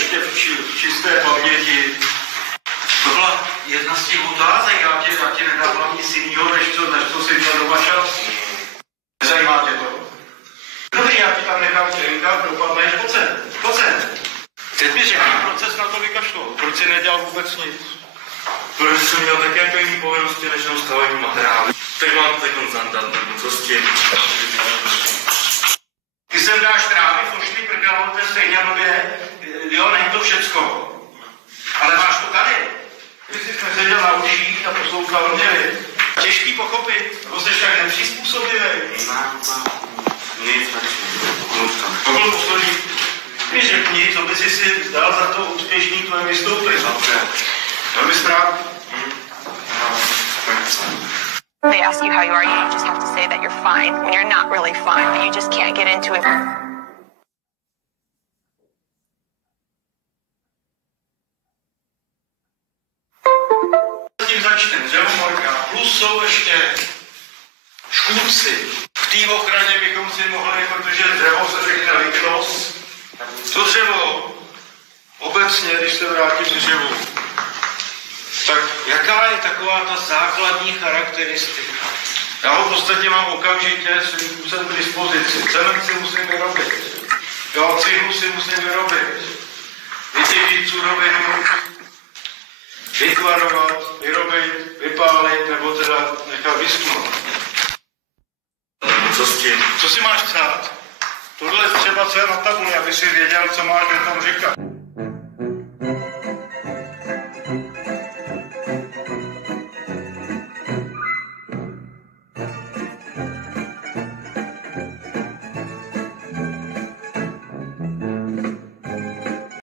ještě v čisté paměti. To byla jedna z těch otázek, já ti nedávám nic jiného, než co jsi měl doma čas. Nezajímá tě to? Dobrý, já ti tam nechám čekat, dopadneš, pojď sem. Teď mi řekni, proč ses na to vykašlal, proč jsi nedělal vůbec nic? Protože jsem měl také jiný povinnosti, než jenom stavební materiály. Tak mám teď konzantat, nebo co s tím? Ty sem dáš trávy, fošty, prkalo, to je stejně blbě, jo, není to všecko. Ale máš to tady. Když jsi seděl na uších a poslouchal mě, těžký pochopit, nebo jsi tak nepřizpůsobivý. Nic, To byl poslední. Mi řekni, co by si dal za to úspěšný tvoje vystoupení. Velmi správně. They ask you how you are, you just have to say that you're fine when you're not really fine, but you just can't get into it. S tím začneme, dřevomorka, plus jsou ještě škůdci. V té ochraně bychom si mohli, protože dřevo se řekne liknos. To dřevo, obecně, když se vrátím k dřevu, tak jaká je taková ta základní charakteristika? Já ho v podstatě mám okamžitě svým způsobem k dispozici. Cement si musím vyrobit. Jo, cihlu si musím vyrobit. Vytěžit surovinu, vytvarovat, vyrobit, vypálit, nebo teda nechat vyschnout. Co s tím? Co si máš psát? Tohle je třeba co je na tabuli, aby si věděl, co máš tam říkat.